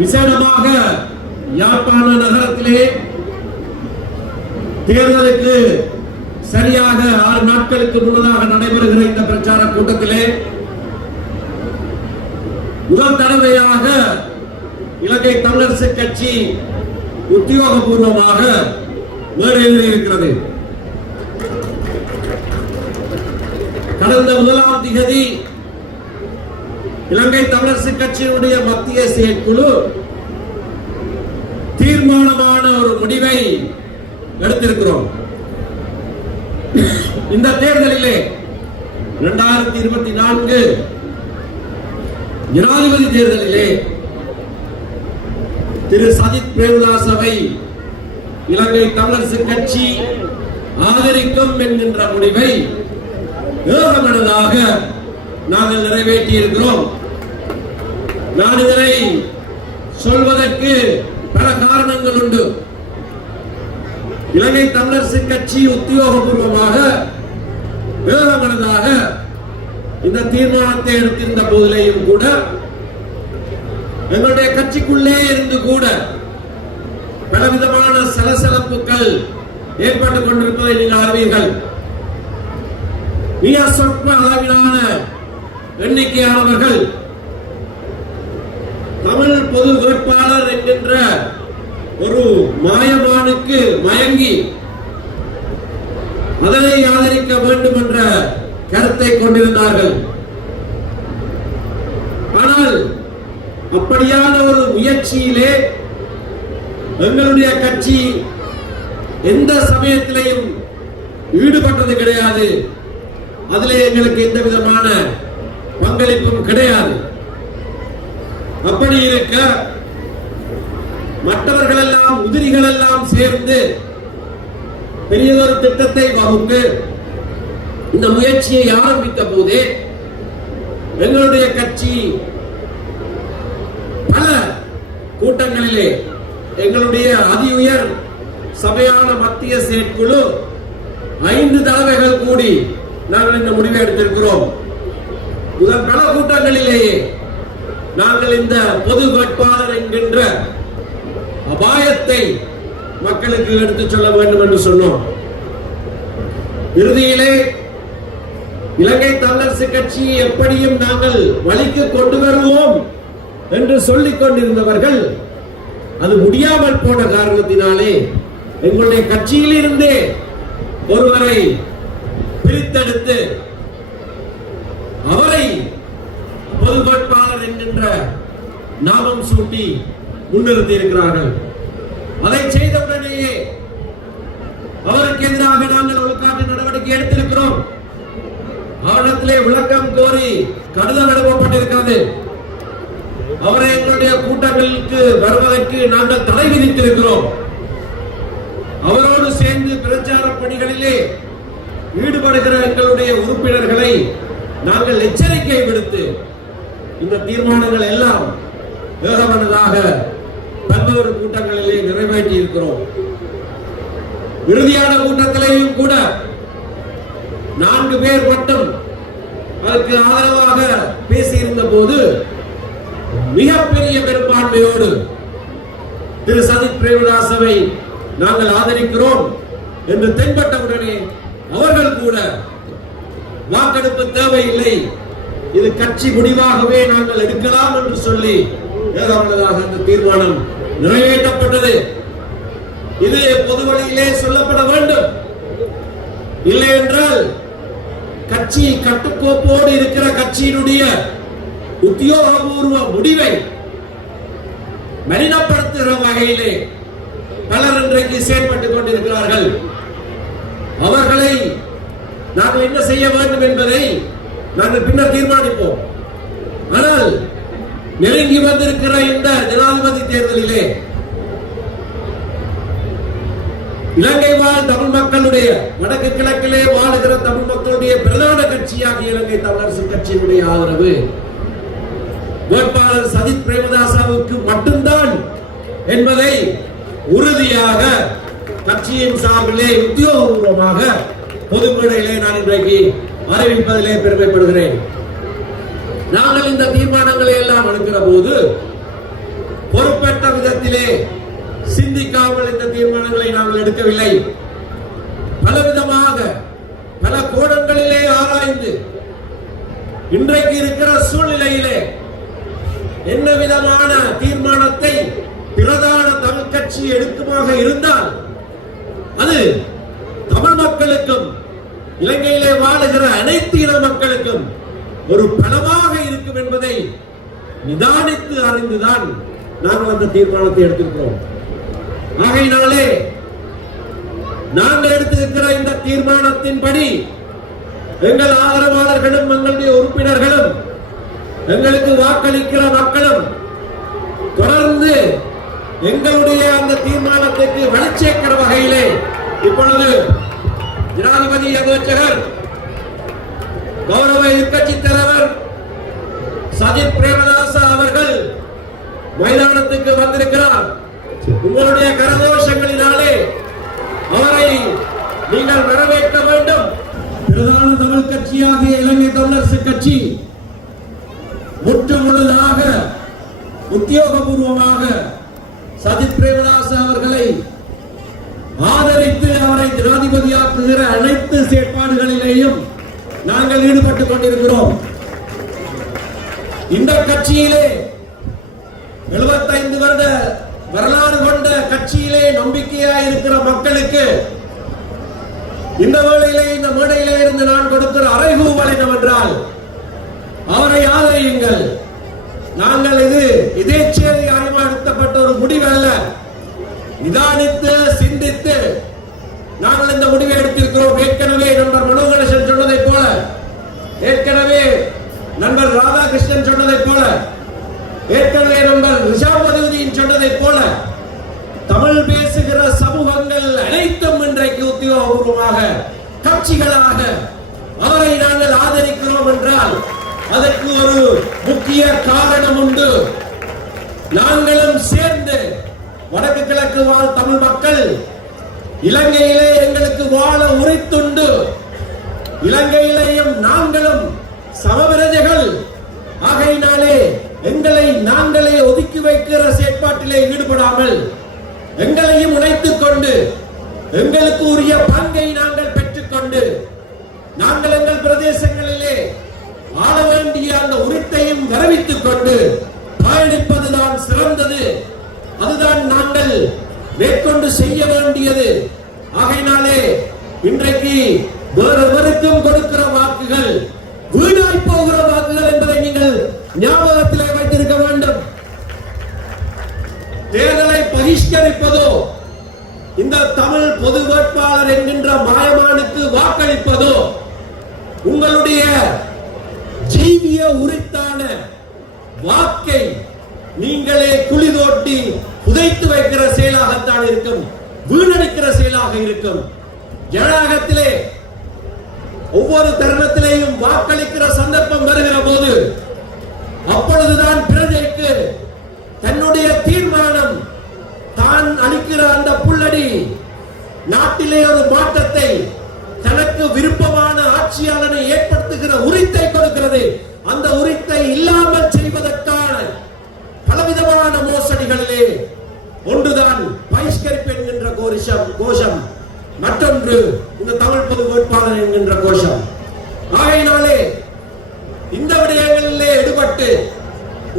விசேடமாக யாழ்ப்பாண நகரத்திலே தேர்தலுக்கு சரியாக 6 நாட்களுக்கு முன்னதாக நடைபெறுகிற இந்த பிரச்சார கூட்டத்திலே முதல் தடவையாக இலங்கை தமிழரசு கட்சி உத்தியோகபூர்வமாக மேடையில் இருக்கிறது. கடந்த 1ஆம் தேதி இலங்கை தமிழரசு கட்சியினுடைய மத்திய செயற்குழு தீர்மானமான ஒரு முடிவை எடுத்திருக்கிறோம். இந்த தேர்தலிலே 2024 ஜனாதிபதி தேர்தலிலே திரு சஜித் பிரேமதாசவை இலங்கை தமிழரசு கட்சி ஆதரிக்கும் என்கின்ற முடிவை ஏகமனதாக நாங்கள் நிறைவேற்றி இருக்கிறோம். நான் இதனை சொல்வதற்கு பல காரணங்கள் உண்டு. இலங்கை தமிழரசு கட்சி உத்தியோகபூர்வமாக ஏகமனதாக இந்த தீர்மானத்தை எடுத்திருந்த போதிலேயும் கூட எங்களுடைய கட்சிக்குள்ளே இருந்து கூட பலவிதமான சலசலப்புகள் ஏற்பட்டுக் கொண்டிருப்பதை நீங்கள் அறிவீர்கள். மிக சொற்ப அளவிலான எண்ணிக்கையானவர்கள் தமிழ் பொது வேட்பாளர் என்கின்ற ஒரு மாயமானுக்கு மயங்கி அதனை ஆதரிக்க வேண்டும் என்ற கருத்தை கொண்டிருந்தார்கள். ஆனால் அப்படியான ஒரு முயற்சியிலே எங்களுடைய கட்சி எந்த சமயத்திலையும் ஈடுபட்டது கிடையாது. அதிலே எங்களுக்கு எந்த விதமான பங்களிப்பும் கிடையாது. அப்படி இருக்க மற்றவர்கள் எல்லாம் உதிரிகள் எல்லாம் சேர்ந்து பெரியதொரு திட்டத்தை வகுத்து இந்த முயற்சியை ஆரம்பித்த போதே எங்களுடைய கட்சி பல கூட்டங்களிலே எங்களுடைய அதி உயர் சபையான மத்திய செயற்குழு 5 தடவைகள் கூடி நாங்கள் இந்த முடிவை எடுத்திருக்கிறோம். முதல் பல கூட்டங்களிலேயே நாங்கள் இந்த பொது வேட்பாளர் என்கின்ற அபாயத்தை மக்களுக்கு எடுத்துச் சொல்ல வேண்டும் என்று சொன்னோம். இறுதியிலே இலங்கை தமிழரசு கட்சி எப்படியும் நாங்கள் வழிக்கு கொண்டு வருவோம் என்று சொல்லிக் கொண்டிருந்தவர்கள் அது முடியாமல் போன காரணத்தினாலே எங்களுடைய கட்சியில் இருந்தே ஒருவரை பிரித்தெடுத்து அவரை பொது வேட்பாளர் என்கின்ற நாமம் சூட்டி முன்னிறுத்தி இருக்கிறார்கள். அதை செய்தவுடனேயே அவருக்கு எதிராக நாங்கள் ஒழுக்காற்று நடவடிக்கை எடுத்திருக்கிறோம். அவரிடத்திலே விளக்கம் கோரி கடிதம் எழுப்பப்பட்டிருக்கிறது. அவரை எங்களுடைய கூட்டங்களுக்கு வருவதற்கு நாங்கள் தடை விதித்திருக்கிறோம். அவரோடு சேர்ந்து பிரச்சார பணிகளிலே ஈடுபடுகிற எங்களுடைய உறுப்பினர்களை நாங்கள் எச்சரிக்கை விடுத்து இந்த தீர்மானங்கள் எல்லாம் ஏகமனதாக பல்வேறு கூட்டங்களிலே நிறைவேற்றி இருக்கிறோம். இறுதியான கூட்டத்திலேயும் கூட 4 பேர் மட்டும் அதற்கு ஆதரவாக பேசியிருந்த போது மிகப்பெரிய பெரும்பான்மையோடு திரு சஜித் பிரேமதாசவை நாங்கள் ஆதரிக்கிறோம் என்று தென்பட்டவுடனே அவர்கள் கூட வாக்கெடுப்பு தேவையில்லை, இது கட்சி முடிவாகவே நாங்கள் எடுக்கலாம் என்று சொல்லி ஏகமனதாக அந்த தீர்மானம் நிறைவேற்றப்பட்டது. இது பொது வழியிலே சொல்லப்பட வேண்டும். இல்லை என்றால் கட்சி கட்டுக்கோப்போடு இருக்கிற கட்சியினுடைய உத்தியோகபூர்வ முடிவை மலினப்படுத்துகிற வகையிலே பலர் இன்றைக்கு செயல்பட்டுக் கொண்டிருக்கிறார்கள். அவர்களை நாங்கள் என்ன செய்ய வேண்டும் என்பதை நாங்கள் பின்னர் தீர்மானிப்போம். ஆனால் நெருங்கி வந்திருக்கிற இந்த ஜனாதிபதி தேர்தலிலே இலங்கை வாழ் தமிழ் மக்களுடைய வடக்கு கிழக்கிலே வாழுகிற தமிழ் மக்களுடைய பிரதான கட்சியாக இலங்கை தமிழரசு கட்சியினுடைய ஆதரவு வேட்பாளர் சஜித் பிரேமதாசவுக்கு மட்டும்தான் என்பதை உறுதியாக கட்சியின் சார்பிலே உத்தியோகபூர்வமாக பொது மேடையிலே நான் இன்றைக்கு அறிவிப்பதிலே பெருமைப்படுகிறேன். நாங்கள் இந்த தீர்மானங்களை எல்லாம் எடுக்கிற போது பொறுப்பேற்ற விதத்திலே சிந்திக்காமல் இந்த தீர்மானங்களை நாங்கள் எடுக்கவில்லை. பலவிதமாக பல கோணங்களிலே ஆராய்ந்து இன்றைக்கு இருக்கிற சூழ்நிலையிலே என்ன விதமான தீர்மானத்தை பிரதான தமிழ் கட்சி எடுக்குமாக இருந்தால் அது தமிழ் மக்களுக்கும் இலங்கையிலே வாழுகிற அனைத்து இன மக்களுக்கும் ஒரு பலமாக இருக்கும் என்பதை நிதானித்து அறிந்துதான் நாங்கள் அந்த தீர்மானத்தை எடுத்திருக்கிறோம். ஆகையினாலே நாங்கள் எடுத்திருக்கிற இந்த தீர்மானத்தின்படி எங்கள் ஆதரவாளர்களும் எங்களுடைய உறுப்பினர்களும் எங்களுக்கு வாக்களிக்கிற மக்களும் தொடர்ந்து எங்களுடைய அந்த தீர்மானத்திற்கு வலுச்சேர்க்கிற வகையிலே இப்பொழுது ஜனாதிபதி அமைச்சர் கௌரவ எதிர்க்கட்சி தலைவர் சஜித் பிரேமதாச அவர்கள் மைதானத்துக்கு வந்திருக்கிறார். உங்களுடைய கரகோஷங்களினாலே அவரை நீங்கள் வரவேற்க வேண்டும். பிரதான தமிழ் கட்சியாகிய இலங்கை தமிழரசு கட்சி முற்றுமுழுதாக உத்தியோகபூர்வமாக சஜித் பிரேமதாச அவர்களை ஆதரித்து அவரை ஜனாதிபதியாக்குகிற அனைத்து செயற்பாடுகளிலேயும் நாங்கள் ஈடுபட்டுக் கொண்டிருக்கிறோம். இந்த கட்சியிலே 75 வருட வரலாறு கொண்ட கட்சியிலே நம்பிக்கையாக இருக்கிற மக்களுக்கு இந்த வேளையிலே இந்த மேடையிலே இருந்து நான் கொடுக்கிற அறைகூவல் என்னவென்றால் அவரை ஆதரியுங்கள். நாங்கள் இது இதேச்சேரியாக எடுக்கப்பட்ட ஒரு முடிவு அல்ல. நிதானித்து சிந்தித்து நாங்கள் இந்த முடிவை எடுத்திருக்கிறோம். ஏற்கனவே நண்பர் மனோ கணேசன் சொன்னதை போல, ஏற்கனவே நண்பர் ராதாகிருஷ்ணன் சொன்னதை போல, ஏற்கனவே நண்பர் ரிஷாபதியின் சொன்னதை போல தமிழ் பேசுகிற சமூகங்கள் அனைத்தும் இன்றைக்கு உத்தியோகபூர்வமாக கட்சிகளாக அவரை நாங்கள் ஆதரிக்கிறோம் என்றால் அதற்கு ஒரு முக்கிய காரணம் உண்டு. நாங்களும் சேர்ந்து வடக்கு கிழக்கு வாழ் தமிழ் மக்கள் இலங்கையிலே எங்களுக்கு வாழ உரித்துண்டு. இலங்கையிலேயும் நாங்களும் சமவிரஜைகள். ஆகையினாலே எங்களை நாங்களே ஒதுக்கி வைக்கிற செயற்பாட்டிலே ஈடுபடாமல் எங்களையும் இணைத்துக் கொண்டு எங்களுக்கு உரிய பங்கை நாங்கள் பெற்றுக்கொண்டு நாங்கள் எங்கள் பிரதேசங்களிலே ஆள வேண்டிய அந்த உரித்தையும் வரவித்துக் கொண்டு பயணிப்பதுதான் சிறந்தது. அதுதான் நாங்கள் மேற்கொண்டு செய்ய வேண்டியது. ஆகையினாலே இன்றைக்கு வேறொருவருக்கும் கொடுக்கிற வாக்குகள் வீணாய் போகிற வாக்குகள் என்பதை நீங்கள் ஞாபகத்திலே வைத்திருக்க வேண்டும். தேர்தலை பகிஷ்கரிப்பதோ இந்த தமிழ் பொது வேட்பாளர் என்கின்ற மாயமானுக்கு வாக்களிப்பதோ உங்களுடைய ஜீவிய உரித்தான வாக்கை நீங்களே குழி தோண்டி புதைத்து வைக்கிற செயலாகத்தான் இருக்கும், வீணடிக்கிற செயலாக இருக்கும். ஜனநாயகத்திலே ஒவ்வொரு தருணத்திலேயும் வாக்களிக்கிற சந்தர்ப்பம் வருகிற போது அப்பொழுதுதான் பிரஜைக்கு தன்னுடைய தீர்மானம் தான் அளிக்கிற அந்த புள்ளடி நாட்டிலே ஒரு மாற்றத்தை தனக்கு விருப்பமான ஆட்சியாளனை ஏற்படுத்துகிற உரித்தை கொடுக்கிறது. அந்த உரித்தை இல்லாமல் செய்வதற்கான பலவிதமான மோசடிகளிலே ஒன்றுதான் பகிஷ்கரிப்பு என்கின்ற கோஷம், மற்றொன்று இந்த தமிழ் பொது வேட்பாளர் என்கின்ற கோஷம். ஆகையினாலே இந்த விடயங்களிலே ஈடுபட்டு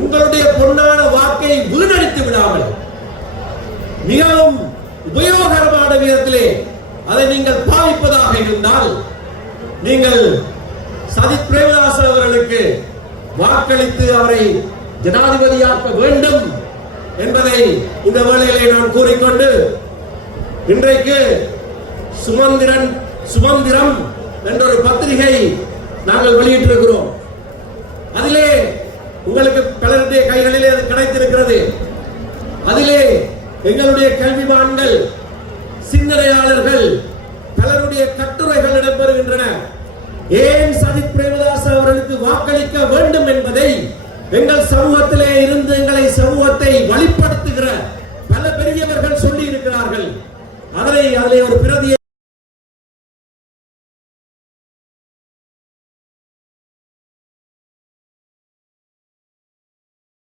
உங்களுடைய பொன்னான வாக்கை வீணடித்து விடாமல் மிகவும் உபயோகரமான விதத்திலே அதை நீங்கள் பாவிப்பதாக இருந்தால் நீங்கள் சஜித் பிரேமதாச அவர்களுக்கு வாக்களித்து அவரை ஜனாதிபதியாக்க வேண்டும் என்பதை இந்த வேளையிலே நான் கூறிக்கொண்டு இன்றைக்கு சுமந்திரம் என்ற ஒரு பத்திரிகை நாங்கள் வெளியிட்டிருக்கிறோம். அதிலே உங்களுக்கு பலருடைய கைகளிலே அது கிடைத்திருக்கிறது. அதிலே எங்களுடைய கல்விமான்கள், சிந்தனையாளர்கள் பலருடைய கட்டுரைகள் இடம்பெறுகின்றன. ஏன் சஜித் பிரேமதாச அவர்களுக்கு வாக்களிக்க வேண்டும் என்பதை எங்கள் சமூகத்திலே இருந்து எங்களை சமூகத்தை வழிப்படுத்துகிற பல பெரியவர்கள் சொல்லி இருக்கிறார்கள். அதிலே ஒரு பிரதியை